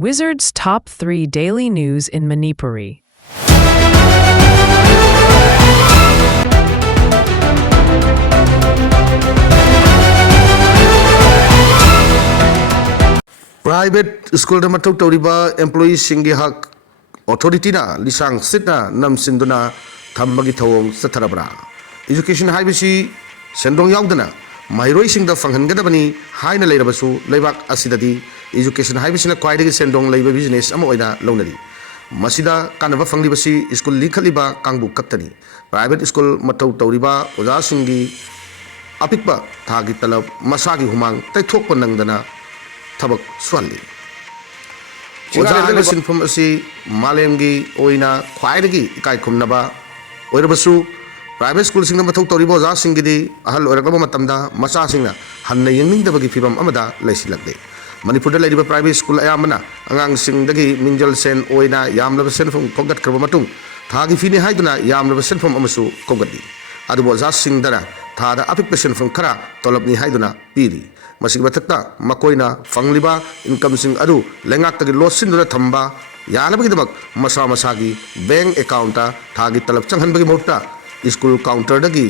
Wizard's Top 3 Daily News in Manipuri. Private school da mathau tawriba employees singi hak authority na lisang sitna namsinduna thambagi thawong satharabra education haibisi sendong yaudana mairoi singda fanghangadabani haina leirabasu leibak asidadi education haibisina kwaidagi sendong leiba business ama oina launari masida kanaba fanglibasi school likhaliba kangbu kaktani private school mathau tawriba oja singi apikpa thagi talab masagi humang taithokpa nangdana tabak swali oja haibis sinfam asi malemgi oina kwaidagi ikai khumnaba oirabasu private school singna mathau tawriba oja singidi ahal oiraklaba matamda macha singna hanna yengingdabagi fibam amada laisilakde Manipur da laiba private school ayamana angang singdagi minjal sen oina yamlaba senfam kogat kraba matung thagi fini haiduna yamlaba senfam amasu kogadi adubo oja singdara thada apik senfam khara tolabni haiduna piri masig batakta makoina fangliba income sing adu lengak tagi losin dura thamba yanabagi dabak masa masagi bank account ta thagi talab changhan bagi mota school counter dagi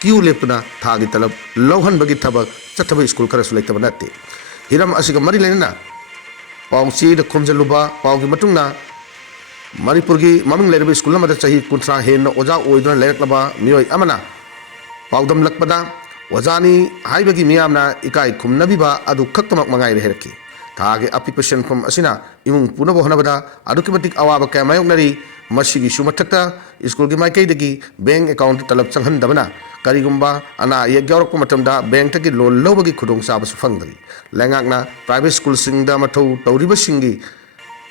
queue lepna thagi talab lohan bagi thabak chathaba school khara sulai tabanate hiram asiga mari lena pawsi da khumjaluba pawgi matungna Manipurgi maming leiraba school namada chahi kuntra hen oja oiduna leiraklaba mioi amana pawdam lakpada wajani haibagi miyamna ikai khumnabiba adu khaktamak mangai reherki thage apikpa senfam asina imung punabo honabada adukimatik awaba kamayoknari masigi sumathakta school gi maikai dagi bank account talab changhan dabana karigumba ana yegyaurok matamda bank tagi loan lobagi khudong sabasu fangdari lengakna private school singda mathau tawriba singi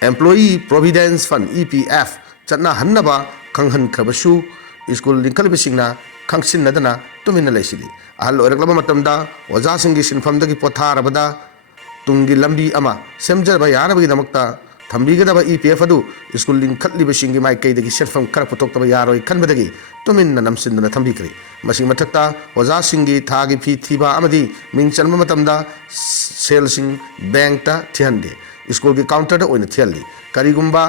employee providence fund EPF chatna hannaba khanghan khabasu school linkaliba singna khangsin nadana tumina laisili ahal oiraklaba matamda oja singi sinfamdagi potharabada tungi lambi ama semjarba yanabagi damakta thambigada EPF adu school linkatliba singi maikai dagi serfam khara putoktaba yaroi khanbadagi tuminna namsinduna thambikri masing mathakta oja singi thagi phi thiba amadi mingchanma matamda sel sing bank ta thihande school gi counter da oina thialli karigumba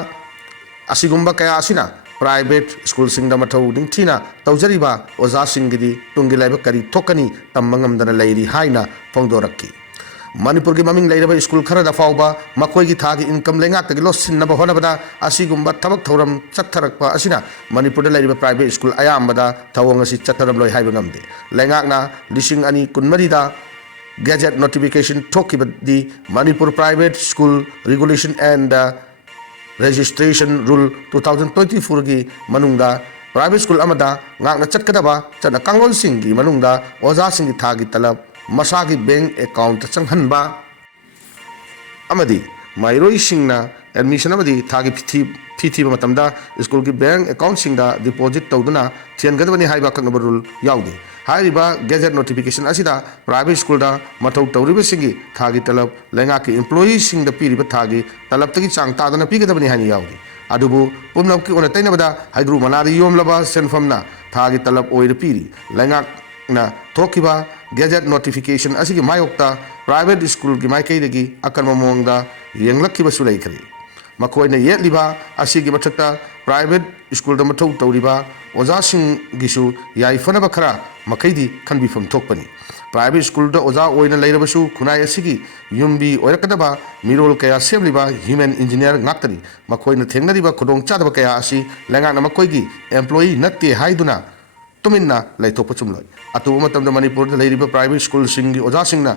asigumba kaya asina private school singda mathau dingthina tawjariba oja singidi tungi laiba kari thokani tammangamdana lairi haina phongdorakki Manipur gi maming leiraba school khara da fauba makoi gi thagi income lengak tagi losin na bahona bada asigumba thabak thoram chatharakpa asina Manipur da leiraba private school ayambada thawong asi chatharam loi haiba ngamde lengak na lising ani kunmari da gadget notification thokibadi Manipur private school regulation and registration rule 2024 gi manungda private school amada ngakna chatkadaba chana kanglon singi manungda oja singi thagi talab masagi bank account changhanba amadi mairoi singna admission amadi thagi phithi matamda school gi bank account singda deposit tawduna thiangadabani haiba kaknaba rule yaude hairiba gadget notification asida private school da mathau tawriba singi thagi talab lenga ki employees singda piriba thagi talab tagi chang tadana pigadabani hani yaude adubu pumnam ki ona tainabada haidru manari yomlaba senfamna thagi talab oir piri lenga na thokiba gadget notification asigi mayokta private school gi maikai dagi akarma mongda yenglakkiba sulai khari makoina yetliba asigi mathakta private school da mathau tawriba oja sing gisu yaifana bakara makaidi khanbi fam thokpani private school da oja oina leirabasu khunai asigi yumbi oirakadaba mirol kaya semliba human engineer ngaktani makoina thengnariba khudong chadaba kaya asi lenga na makoigi employee natte haiduna tuminna laithokpa chumloi atu matamda Manipur da leiriba private school singi oja singna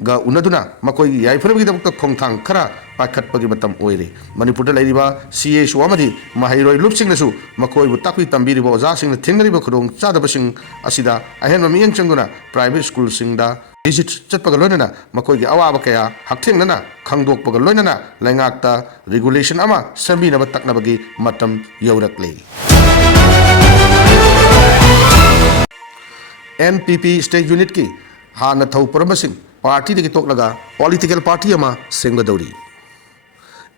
ga unaduna makoi yaifrabagi dabukta khongthang khara pakhatpagi matam oire Manipur da leiriba CA su amadi mahairoi lupsingna su makoi bu takwi tambiriba oja singna thengnariba khudong chadaba sing asida ahen mamiyang changuna private school singda visit chatpaga loinana makoi gi awaba kaya hakthengnana khangdokpaga loinana lengakta regulation ama sambinaba taknabagi matam yaurakle NPP state unit ki hana thau paramasing party de ki toklaga political party ama senggadori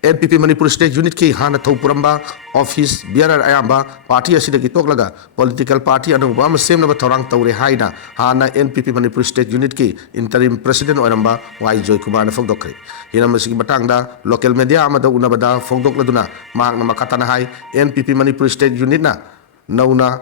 NPP Manipur State Unit ki hana thau puramba office biarar ayamba party asidagi toklaga political party anu ba semna ba thorang taure haina hana NPP Manipur State Unit ki interim president oramba Y Joy Kumar na fogdokre hina masigi batangda local media amada unabada fogdokladuna mak na makatana hai NPP Manipur State Unit na nauna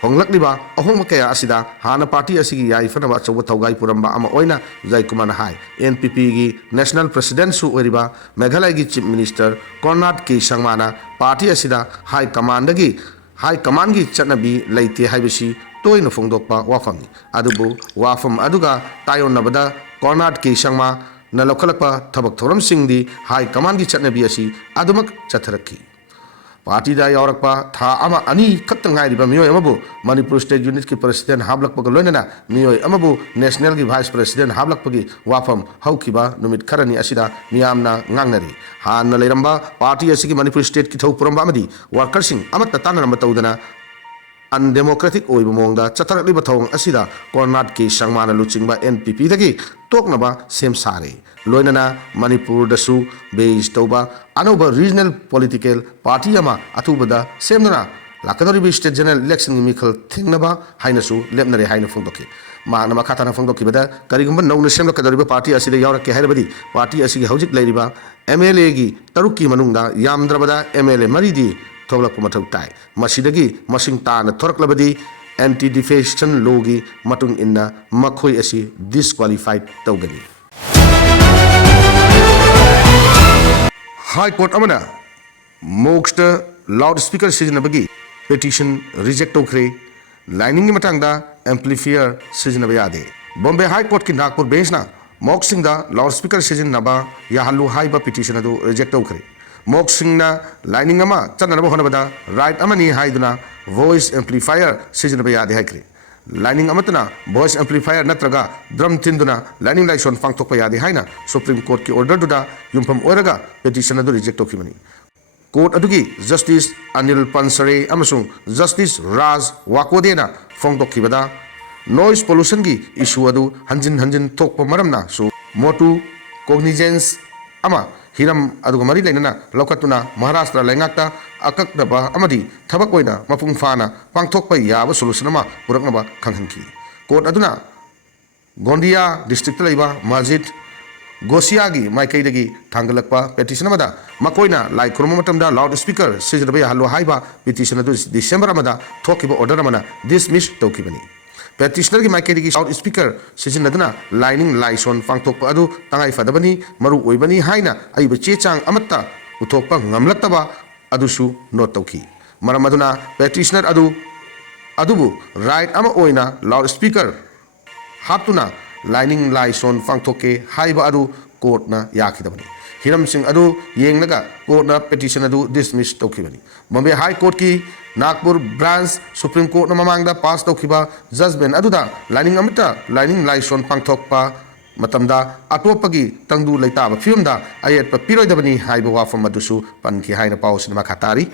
honglakliba ahong kaya asida hana party asigi yai fanaba chobo thaugai puramba ama oina Jai Kumar hai NPP gi national president su oriba Meghalaya gi chief minister Konrad K Sangmana party asida high command gi chatnabi leite haibasi toina phongdokpa wafamni adubu wafam aduga tayon nabada Konrad K Sangma na lokhalakpa thabak thoram singdi high command gi chatnabi asi adumak chatharaki party da yaurakpa tha ama ani khatangai riba miyoi amabu Manipur State Unit ki president hablakpa ga loinana miyoi amabu national ki vice president hablakpa gi wafam haukiba numit kharani asida miyamna ngangnari hanna leiramba party asigi Manipur State ki thau puramba amadi worker sing amatta tanaramba tawdana undemocratic oiba mongda chatarakliba thawang asida Konrad K Sangmana luchingba NPP dagi toknaba sem sare loinana Manipur dasu base tauba anoba regional political party ama atubada semnana lakadori state general election ni mikhal thingnaba hainasu lepnare haina phongdoki mana makhatana phongdoki bada karigumba nowna semla kadoriba party asida yaurake hairabadi party asigi hojik leiriba MLA gi taruki manungda yamdrabada MLA maridi thoglakpa mathau tai masidagi masing tana thoraklabadi anti defamation law gi matung inna makhoi asi disqualified tawgani High Court amana moksta loudspeaker sizinabagi petition reject tokre lining ni matangda amplifier sizinaba yade Bombay High Court ki Nagpur bench na moksing da loudspeaker sizinaba yahalu haiba petition adu reject tokre moksing na lining ama chananaba honabada right amani haiduna voice amplifier sizinaba yade haikre lining amatna voice amplifier natraga drum tinduna lining license pangthokpa yade haina Supreme Court ki order duda yumpham oiraga petition adu reject tokibani court adugi Justice Anil Pansare amasung Justice Raj Wakodena phongtokibada noise pollution gi issue adu hanjin thokpa maramna su motu cognizance ama hiram aduga mari lainana lokatuna Maharashtra lengakta akakdaba amadi thabak oina mapung fana pangthokpa yaba solution ama puraknaba khanghanki court aduna Gondia district laiba Masjid Gosiagi Maikaidagi Tangalakpa petition amada makoina lai kurma matamda loudspeaker sijraba hallo haiba petition adu December amada thokiba order amana dismiss tokibani petitioner ki maikaidagi loudspeaker sijinaduna lining license pangthokpa adu tangai fadabani maru oibani haina aiba chechang amatta uthokpa ngamlaktaba adusu note tauki maramaduna petitioner adubu right ama oina loudspeaker haptuna lining license pangthoke haiba adu court na yakidabani hiram sing adu yengnaga court na petition adu dismiss tokibani Bombay High Court ki Nagpur branch Supreme Court na mamangda pass tokhiba judgment aduda lining amata lining license pangthokpa matamda atopagi tangdu leitaba filmda ayet pa piroidabani haiba wafam adusu panki haina pawsin makhatari